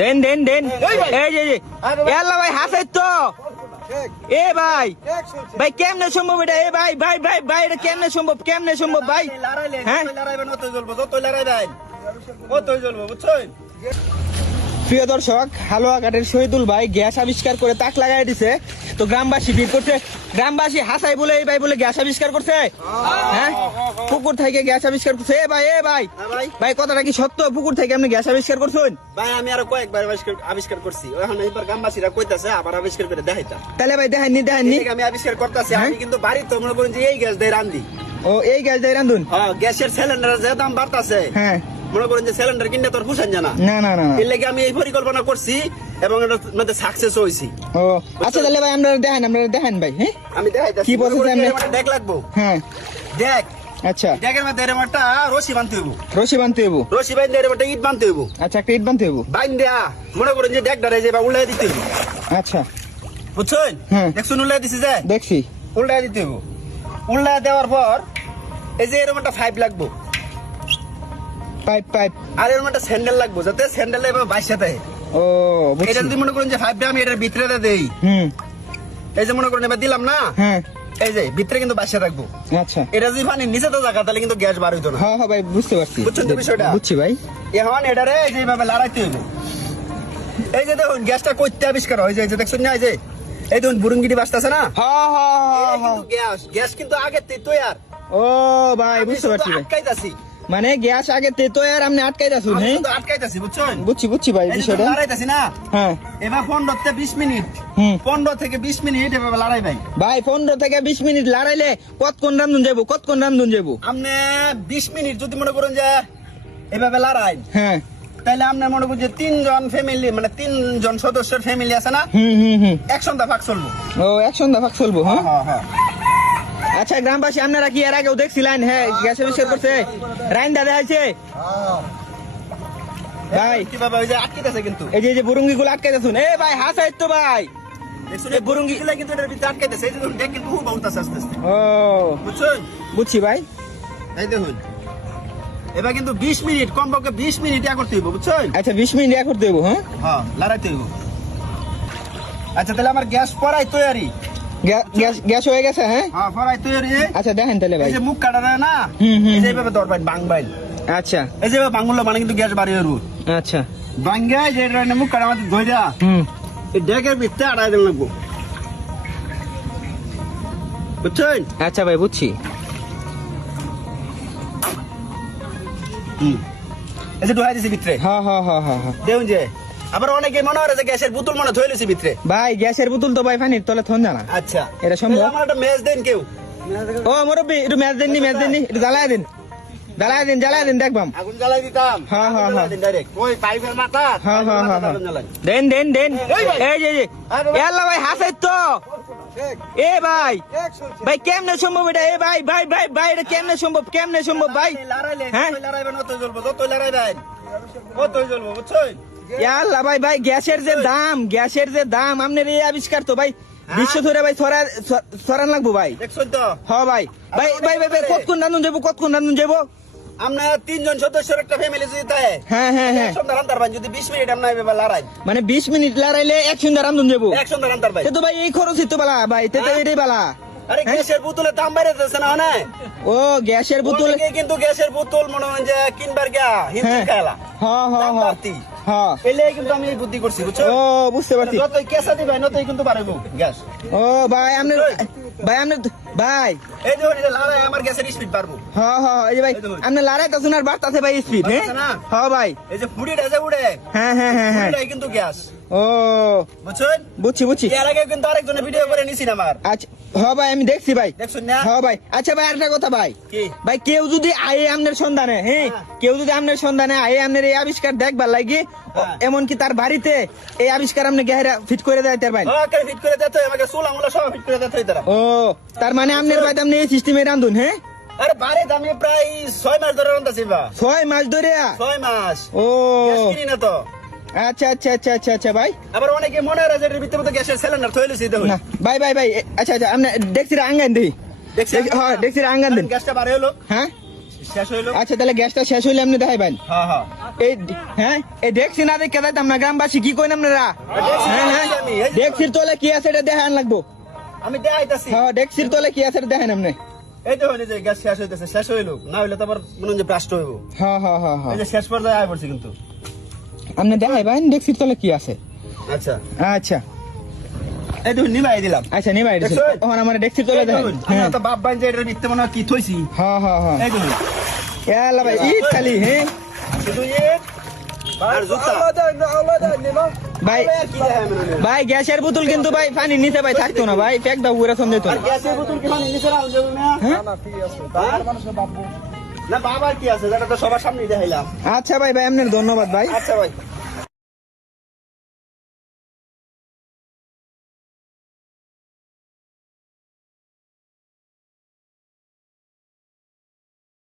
দেন দেন দেন এই যে আল্লাহ ভাই হাসাই তো এ ভাই ভাই কেমনে সম্ভব এটা এ ভাই ভাই ভাই ভাই এটা কেমনে সম্ভব ভাই হ্যাঁ প্রিয় দর্শক হালুয়াঘাটের শহীদুল ভাই গ্যাস আবিষ্কার করে তাক লাগাই দিছে তো গ্রামবাসী ভিড় করছে গ্রামবাসী হাসাই বলে এই ভাই বলে গ্যাস আবিষ্কার করছে হ্যাঁ পুকুর থেকে গ্যাস আবিষ্কার করছে এ ভাই ভাই কথাটা কি সত্য পুকুর থেকে আপনি গ্যাস আবিষ্কার করছেন ভাই আমি আরো কয়েকবার আবিষ্কার করছি এখন এইবার গ্রামবাসীরা কইতাছে আবার আবিষ্কার করে দেখাইতা তাহলে ভাই দেখাননি আমি আবিষ্কার করতেছি আমি কিন্তু বাড়িতে মনে করেন যে এই গ্যাস দিয়ে রান্ধি ও এই গ্যাস দিয়ে রান্ধুন হ্যাঁ গ্যাসের সিলিন্ডার যে দাম বাড়তাছে হ্যাঁ মনে করেন যে সিলিন্ডার কিনতে তোর পুষান জানা না এর লাগে আমি এই পরিকল্পনা করছি এবং এটার মধ্যে সাকসেস হইছি ও আচ্ছা তাহলে ভাই আমরা দেখেন ভাই হ্যাঁ আমি দেখাইতাছি কি বলছেন আপনি দেখ লাগবো হ্যাঁ দেখ আচ্ছা দেখের মধ্যে এরকম একটা রশি বানতে হইব রশি বানতে হইব রশি বানতে এরকম একটা ইট বানতে হইব আচ্ছা একটা ইট বানতে হইব বাইন্দা মনে করেন যে দেখ ধরে যে বা উল্লাই দিতে হইব আচ্ছা বুঝছেন হ্যাঁ দেখছুন উল্লাই দিছে যে দেখছি উল্লাই দিতে হইব উল্লাই দেওয়ার পর এই যে এরকম একটা পাইপ লাগবো পাইপ আর এরকম একটা স্যান্ডেল লাগবো যাতে স্যান্ডেল এভাবে বাইসে থাকে ও এটা বুঝছি যদি মনে করেন যে পাইপটা আমি এটার ভিতরে দেই এই যে মনে করেন এবার দিলাম না হ্যাঁ এই যে ভিতরে কিন্তু বাইসে রাখবো আচ্ছা এটা যদি পানির নিচে তো জায়গা তাহলে কিন্তু গ্যাস বার হইতো না হ্যাঁ ভাই বুঝতে পারছি বুঝছেন তো বিষয়টা? বুঝছি ভাই এখন এটারে এই যে এইভাবে লড়াইতে হইব এই যে দেখুন গ্যাসটা কইতে আবিষ্কার হয় যে দেখছেন না এই যে এই দেখুন বুরুঙ্গিটি বাজতেছে না কিন্তু গ্যাস কিন্তু আগে তৈয়ার ও ভাই বুঝতে পারছি ভাই আটকাইতাছি মানে গ্যাস আগে তেতো আর আপনি আটকাই দাসুন হ্যাঁ আটকাইতাছি বুঝছেন বুঝছি ভাই বিষয়টা লড়াইতাছি না হ্যাঁ এবার 15 থেকে 20 মিনিট 15 থেকে 20 মিনিট এভাবে লড়াই ভাই 15 থেকে 20 মিনিট লড়াইলে কতক্ষণ রান্ধুন যাবো আপনি 20 মিনিট যদি মনে করেন যে এভাবে লড়াই হ্যাঁ তাহলে আপনি মনে করেন যে 3 জন ফ্যামিলি মানে 3 জন সদস্যের ফ্যামিলি আছে না এক সন্ধ্যা ভাগ চলবো ও এক সন্ধ্যা ভাগ চলবো হ্যাঁ হ্যাঁ আচ্ছা গ্রামবাসী আপনারা কি এর আগেও দেখছিলেন হ্যাঁ গ্যাস আবিষ্কার করছে রাইন দাদা আছে ভাই কিভাবে ওই যে আটকেছে কিন্তু এই যে বুরুঙ্গি গুলো আটকাই দাসুন এ ভাই হাসাই তো ভাই দেখুন এই বুরুঙ্গি গুলো কিন্তু এর ভিতরে আটকাইতেছে এই দেখুন দেখ কিন্তু খুব বাউতাছে আস্তে আস্তে ও বুঝছেন বুঝছি ভাই এই দেখুন এবার কিন্তু 20 মিনিট কমপক্ষে 20 মিনিট ইয়া করতে হইব বুঝছেন আচ্ছা 20 মিনিট ইয়া করতে দেবো হ্যাঁ হ্যাঁ লড়াইতে হইব আচ্ছা তাহলে আমার গ্যাস পড়াই তৈরি গ্যাস হয়ে গেছে হ্যাঁ হ্যাঁ পড়াই তৈরি আচ্ছা দেখেন তাহলে ভাই এই যে মুখ কাটা না এই যে এইভাবে দরবাই বাংবাইল আচ্ছা এই যে বাংলা মানে কিন্তু গ্যাস বাড়ি হইব আচ্ছা বাঙ্গাই যে এটা মুখ কাটা আমাদের ধইরা এই ডেকের ভিতরে আড়াই দিন লাগবো বুঝছেন আচ্ছা ভাই বুঝছি এই যে ঢুকাই দিছি ভিতরে হ্যাঁ দেখুন যে আবার অনেকে মনে হয় যে গ্যাসের বোতল মনে ধুয়ে লইছি ভিতরে ভাই গ্যাসের বোতল তো ভাই পানির তলে থন জানা আচ্ছা এটা সম্ভব আমার একটা মেজ দেন কেউ ও মুরব্বি একটু ম্যাচ দেননি একটু জ্বালায় দিন দেখবাম আগুন জ্বালাই দিতাম হ্যাঁ ডাইরেক্ট ওই পাইপের মাথা হ্যাঁ দেন এই যে আল্লাহ ভাই হাসাই তো এ ভাই ভাই কেমনে সম্ভব এটা এ ভাই ভাই ভাই ভাই এটা কেমনে সম্ভব ভাই হ্যাঁ লড়াইবেন অত জ্বলবো যত লড়াইবেন কতই জ্বলবো বুঝছেন আল্লাহ ভাই গ্যাসের যে দাম আপনার এই আবিষ্কার তো ভাই বিশ্ব ধরে ভাই সরান লাগবো ভাই দেখছেন তো হ্যাঁ ভাই কতক্ষণ রান্ধুন যাবো আমরা 3 জন সদস্যের একটা ফ্যামিলি যদি থাকে হ্যাঁ সন্ধ্যা রান্তার ভাই যদি 20 মিনিট আমরা এভাবে লড়াই মানে 20 মিনিট লড়াইলে এক সন্ধ্যা রান্ধুন যাবো এক সন্ধ্যা রান্তার ভাই তো ভাই এই খরচই তো বালা ভাই তো এটাই বালা আরে গ্যাসের বোতলের দাম বাইরে যাচ্ছে না না ও গ্যাসের বোতল কিন্তু গ্যাসের বোতল মনে হয় যে কিনবার গিয়া হিন্দি খেলা হ্যাঁ এলে কিন্তু আমি এই বুদ্ধি করছি বুঝছো ও বুঝতে পারছি যতই কেসা দিবে নতই কিন্তু পারবো গ্যাস ও ভাই ভাই এই যে লড়াই আমার গ্যাসের স্পিড পারবো হ্যাঁ এই যে ভাই আপনি লড়াই তো শোনার বার্তাছে ভাই স্পিড হ্যাঁ ভাই এই যে ফুডিটা যে উড়ে হ্যাঁ এটাই কিন্তু গ্যাস ও বুঝছেন বুঝছি এর আগে কিন্তু আরেকজনের ভিডিও করে নিছি না আমার আচ্ছা হ্যাঁ ভাই আমি দেখছি ভাই দেখছুন না হ্যাঁ ভাই আচ্ছা ভাই আরেকটা কথা ভাই কি ভাই কেউ যদি আয়ে আমনের সন্ধানে কেউ যদি আমনের সন্ধানে আয়ে আমনের এই আবিষ্কার দেখবার লাগি এমনকি তার বাড়িতে এই আবিষ্কার আপনি গেহারা ফিট করে দেয় তার ভাই ফিট করে দিতে আমাকে চুল আঙুলা সব ফিট করে দিতে তারা ও তার মানে আপনার ভাই আপনি এই সিস্টেমে রান্ধুন হ্যাঁ আরে বাড়ি আমি প্রায় 6 মাস ধরে রান্তাছি বা 6 মাস ধরে 6 মাস ও গ্যাস কিনি না তো আচ্ছা ভাই আবার অনেকে মনে হয় যে এর ভিতরে তো গ্যাসের সিলিন্ডার থইলেছি দেখুন ভাই আচ্ছা আপনি দেখছি আঙ্গান দিই দেখছি হ্যাঁ দেখছি আঙ্গান দিন গ্যাসটা বাড়ে হলো হ্যাঁ শেষ হইলো। আচ্ছা তাহলে গ্যাসটা শেষ হইলে আপনি দেখাইবেন। হ্যাঁ হ্যাঁ এই হ্যাঁ এই ডেক্সি না দেখে যাইতাম না, গ্রামবাসী কি কইন আপনারা? হ্যাঁ হ্যাঁ ডেক্সির তলে কি আছে এটা দেখান লাগবো। আমি দেখাইতাছি। হ্যাঁ ডেক্সির তলে কি আছে এটা দেখেন আপনি। এই তো হইলো যে গ্যাস শেষ হইতেছে, শেষ হইলো না হইলে তো আবার মনে হয় যে ব্রাস্ট হইব। হ্যাঁ হ্যাঁ হ্যাঁ হ্যাঁ এই যে শেষ পর্যায়ে আয় পড়ছে কিন্তু। আপনি দেখাইবেন ডেক্সির তলে কি আছে। আচ্ছা আচ্ছা এই তো নিবাই দিলাম। আচ্ছা নিয়ে বাইরে দেখছো? তখন আমার ডেক্সির তলে দেখেন। আমি হ্যাঁ তো বাপ বাইন যে এটার ভিতরে মনে হয় কি থইছি। হ্যাঁ হ্যাঁ হ্যাঁ এই তো ইয়াল্লা ভাই ঈদ খালি হ্যাঁ শুধু ইট আর জুতা। ভাই আর কি দেখায় মনে হয়? ভাই গ্যাসের বোতল কিন্তু ভাই পানির নিচে ভাই থাকতো না ভাই, প্যাক দাও পুরো সন্দেহ তো। আর গ্যাসের বোতল কি মানে নিচে রাখুন যাবে না? হ্যাঁ না বাবার কি আছে, যেটা তো সবার সামনেই দেখাইলাম। আচ্ছা ভাই ভাই আপনার ধন্যবাদ ভাই। আচ্ছা ভাই